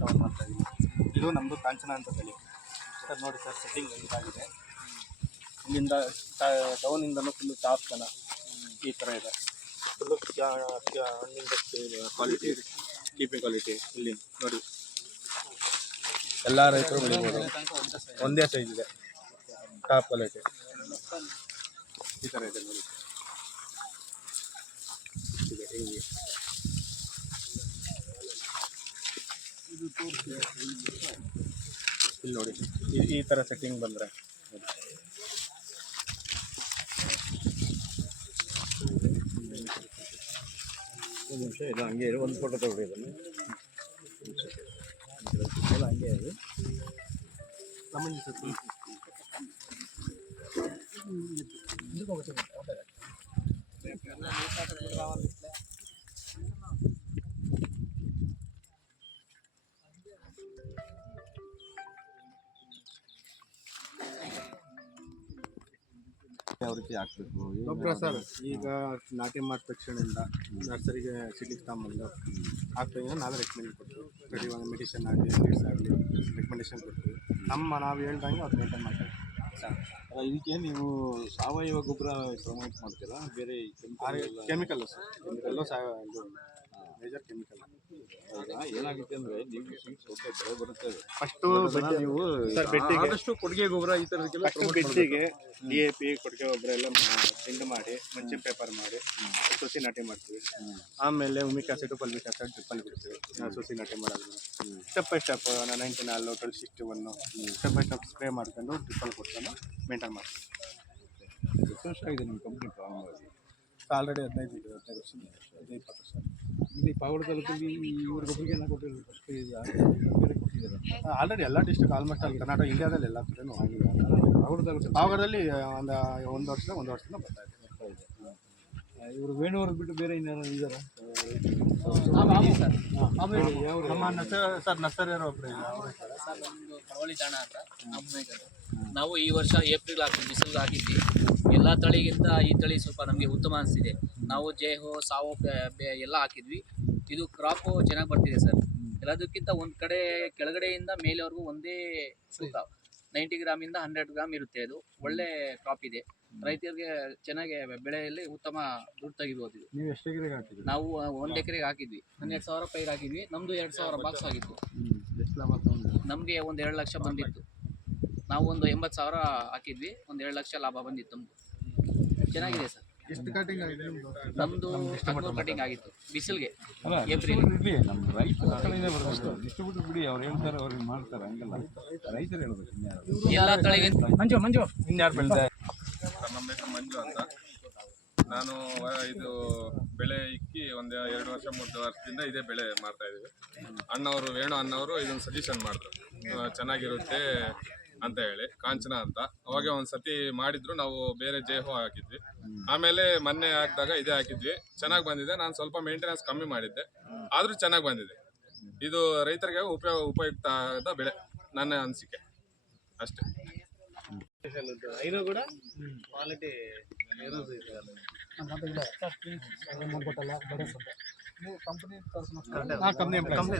Cover ಮಾಡ್ತಾ ಇದ್ದೀವಿ. ಇದು ನಮ್ಮದು ಕಾಂಚನ ಅಂತ ತಳಿ ಸರ್. ನೋಡಿ ಸರ್, ಸೆಟ್ಟಿಂಗ್ ಇದಾಗಿದೆ. ಇಲ್ಲಿಂದ ಡೌನಿಂದನೂ ಫುಲ್ಲು ಟಾಪ್ ಜನ ಈ ಥರ ಇದೆ. ಫುಲ್ಲು ಹಣ್ಣಿಂದ ಕ್ವಾಲಿಟಿ, ಕೀಪಿಂಗ್ ಕ್ವಾಲಿಟಿ. ಇಲ್ಲಿ ನೋಡಿ, ಎಲ್ಲ ರೈತರು ಬೆಳಿಬೋದು. ಒಂದೇ ಸೈಜ್ ಇದೆ, ಟಾಪ್ ಕ್ವಾಲಿಟಿ ಈ ಥರ ಇದೆ ನೋಡಿ. ಇದೆ ಹಿಂಗೆ ಇಲ್ಲಿ ನೋಡಿ, ಈ ಥರ ಸೆಟ್ಟಿಂಗ್ ಬಂದರೆ ಒಂದು ನಿಮಿಷ ಇದು ಹಂಗೆ ಇರು, ಒಂದು ಫೋಟೋ ತಗೊಳ್ಳಿ ಇದನ್ನು. ಎಲ್ಲ ಹಂಗೆ ಇದು ಗಮನಿಸುತ್ತೆ. ಯಾವ ರೀತಿ ಹಾಕ್ಬೇಕು ಗೊಬ್ಬರ ಸರ್? ಈಗ ನಾಟಿ ಮಾಡಿದ ತಕ್ಷಣದಿಂದ ನರ್ಸರಿಗೆ ಸಿಟಿಗೆ ತಗೊಂಬಂದು ಹಾಕ್ತೀವಿ. ನಾವೇ ರೆಕಮೆಂಡ್ ಕೊಡ್ತೀವಿ. ಕಡಿ ಒಂದು ಮೆಡಿಷನ್ ಆಗಲಿ, ಸೀಡ್ಸ್ ಆಗಲಿ ರೆಕಮೆಂಡೇಶನ್ ಕೊಡ್ತೀವಿ. ನಾವು ಹೇಳ್ದಂಗೆ ಅದು ಮೇಂಟೈನ್ ಮಾಡ್ತೀವಿ. ಇದಕ್ಕೆ ನೀವು ಸಾವಯವ ಗೊಬ್ಬರ ಪ್ರಮೋಟ್ ಮಾಡ್ತೀರಾ, ಬೇರೆ ಕೆಮಿಕಲ್ಲು ಸರ್? ಕೆಮಿಕಲ್ಲು ಇದು ಮೇಜರ್ ಕೆಮಿಕಲ್. ಏನಾಗುತ್ತೆ ಅಂದರೆ ನೀವು ಸ್ವಲ್ಪ ಬೆಳೆ ಬರುತ್ತವೆ ಫಸ್ಟು ನೀವು ಸರ್ ಬೆಟ್ಟಿಗೆ ಆದಷ್ಟು ಕೊಡುಗೆ ಗೊಬ್ಬರ ಈ ಥರದಕ್ಕೆಲ್ಲ ಬೆಟ್ಟಿಗೆ DAP ಕೊಡುಗೆ ಗೊಬ್ಬರ ಎಲ್ಲ ತಿಂಡು ಮಾಡಿ ಮಂಚಿನ ಪೇಪರ್ ಮಾಡಿ ಸಸಿ ನಾಟಿ ಮಾಡ್ತೀವಿ. ಆಮೇಲೆ ಹುಮಿಕ್ ಆಸಿಡ್, ಪಲ್ವಿಕ್ ಆಸಿಡ್ ಡ್ರಿಪ್ಪಲ್ಲಿ ಬಿಡ್ತೀವಿ ಸಸಿ ನಾಟಿ ಮಾಡೋದನ್ನ. Step by step 99 1261 step by step spray ಮಾಡ್ಕೊಂಡು ಡ್ರಿಪ್ಪಲ್ಲಿ ಕೊಟ್ಕೊಂಡು ಮೇಂಟೈನ್ ಮಾಡ್ತೀವಿ. ಎಷ್ಟು ವರ್ಷ ಆಗಿದೆ ನಿಮ್ಮ ಕಂಪ್ನಿ ಪ್ರಾರಂಭ ಆಗಿ? ಆಲ್ರೆಡಿ 15 ವರ್ಷ 20 ವರ್ಷ. ಇಲ್ಲಿ ಪಾವಗಡ ತಾಲೂಕಲ್ಲಿ ಇವ್ರಿಗೊಬ್ಬರಿಗೆ ಏನೋ ಕೊಟ್ಟಿರೋದು ಫಸ್ಟ್ ಬೇರೆ ಕೊಟ್ಟಿದ್ದಾರೆ. ಆಲ್ರೆಡಿ ಎಲ್ಲ ಡಿಸ್ಟ್ರಿಕ್ಟ್ ಆಲ್ಮೋಸ್ಟ್ ಅಲ್ಲಿ ಕರ್ನಾಟಕ ಇಂಡಿಯಾದಲ್ಲಿ ಎಲ್ಲ ಕಡೆನೂ ಆಗಿದೆ. ಪಾವಗಡ ತಾಲೂಕು ಪಾವಗಡದಲ್ಲಿ ಒಂದು ವರ್ಷದಿಂದ ಬರ್ತಾ ಇದೆ. ಇವರು ವೇಣುವರು ಬಿಟ್ಟು ಬೇರೆ ಇನ್ನೇನು ಇದ್ದಾರಾ? ನಮ್ಮ ನರ್ಸರಿಯವರು ಒಬ್ಬರು ಸರ್, ನಮ್ಮದು ಕರಾವಳಿ ತಾಣ ಅಂತ ನಾವು ಈ ವರ್ಷ ಏಪ್ರಿಲ್ ಹಾಕಿದ್ವಿ, ಬಿಸಿಲು ಹಾಕಿದ್ವಿ. ಎಲ್ಲ ತಳಿಗಿಂತ ಈ ತಳಿ ಸ್ವಲ್ಪ ನಮಗೆ ಉತ್ತಮ ಅನಿಸ್ತಿದೆ. ನಾವು ಜೇಹೋ, ಸಾವೋ ಎಲ್ಲ ಹಾಕಿದ್ವಿ. ಇದು ಕ್ರಾಪು ಚೆನ್ನಾಗಿ ಬರ್ತಿದೆ ಸರ್. ಎಲ್ಲದಕ್ಕಿಂತ ಒಂದು ಕಡೆ ಕೆಳಗಡೆಯಿಂದ ಮೇಲೆವರೆಗೂ ಒಂದೇ ತೂಕ 90 ಗ್ರಾಮಿಂದ 100 ಗ್ರಾಮ್ ಇರುತ್ತೆ. ಅದು ಒಳ್ಳೆ ಕ್ರಾಪ್ ಇದೆ. ರೈತರಿಗೆ ಚೆನ್ನಾಗಿ ಬೆಳೆಯಲ್ಲಿ ಉತ್ತಮ ದುಡ್ಡು ತೆಗಿಬೋದು. ಇದು ನೀವು ಎಷ್ಟು ಎಕರೆಗೆ ಹಾಕಿದ್ರಿ? ನಾವು 1 ಎಕರೆಗೆ ಹಾಕಿದ್ವಿ. 12,000 ಪೈರು ಹಾಕಿದ್ವಿ. ನಮ್ಮದು 2,000 ಬಾಕ್ಸ್ ಆಗಿತ್ತು. ಎಷ್ಟು ಲಾಭ ತಗೊಂಡ್ರಿ? ನಮಗೆ ಒಂದು 2 ಲಕ್ಷ ಬಂದಿತ್ತು. ನಾವು ಒಂದು 80,000 ಹಾಕಿದ್ವಿ. ಒಂದು 2 ಲಕ್ಷ ಲಾಭ ಬಂದಿತ್ತು ನಮ್ದು. ಚೆನ್ನಾಗಿದೆ ಸರ್. ಎಷ್ಟು ಕಟಿಂಗ್ ಆಗಿದೆ ನಮ್ಮದು ಕಟಿಂಗ್ ಆಗಿತ್ತು ಬಿಸಿಲಿಗೆ ಅಲ್ಲ, ಏಪ್ರಿಲ್. ಬಿಡಿ, ನಮ್ಮ ರೈತರ ಕಡೆಯಿಂದ ಬರಬೇಕು. ಡಿಸ್ಟ್ರಿಬ್ಯೂಟರ್ ಬಿಡಿ, ಅವ್ರು ಹೇಳ್ತಾರೆ, ಅವ್ರಿಗೆ ಮಾಡ್ತಾರೆ. ಹಂಗಲ್ಲ, ರೈತರು ಹೇಳ್ಬೇಕು. ಎಲ್ಲ ತಳಿಗಿಂತ ಮಂಜು ಇನ್ಯಾರು ಬೆಳೆದ? ನಮ್ಮ ಹೆಸರು ಮಂಜು ಅಂತ. ನಾನು ಇದು ಬೆಳೆ ಇಕ್ಕಿ ಒಂದು 2 ವರ್ಷ 3 ವರ್ಷದಿಂದ ಇದೇ ಬೆಳೆ ಮಾಡ್ತಾ ಇದ್ದೀವಿ. ಅಣ್ಣವರು ವೇಣು ಅಣ್ಣವರು ಇದನ್ನು ಸಜೆಷನ್ ಮಾಡಿದ್ರು, ಚೆನ್ನಾಗಿರುತ್ತೆ ಅಂತ ಹೇಳಿ. ಕಾಂಚನ ಅಂತ ಅವಾಗ ಒಂದು ಸತಿ ಮಾಡಿದ್ರು. ನಾವು ಬೇರೆ ಜೇಹೋ ಹಾಕಿದ್ವಿ. ಆಮೇಲೆ ಮೊನ್ನೆ ಹಾಕಿದಾಗ ಇದೇ ಹಾಕಿದ್ವಿ. ಚೆನ್ನಾಗಿ ಬಂದಿದೆ. ನಾನು ಸ್ವಲ್ಪ ಮೇಂಟೆನೆನ್ಸ್ ಕಮ್ಮಿ ಮಾಡಿದ್ದೆ, ಆದರೂ ಚೆನ್ನಾಗಿ ಬಂದಿದೆ. ಇದು ರೈತರಿಗೆ ಉಪಯುಕ್ತ ಆದ ಬೆಳೆ, ನನ್ನ ಅನಿಸಿಕೆ ಅಷ್ಟೇ. ಇದು ಕೂಡ ಕ್ವಾಲಿಟಿ ಇರೋದು ಕಂಪ್ನಿ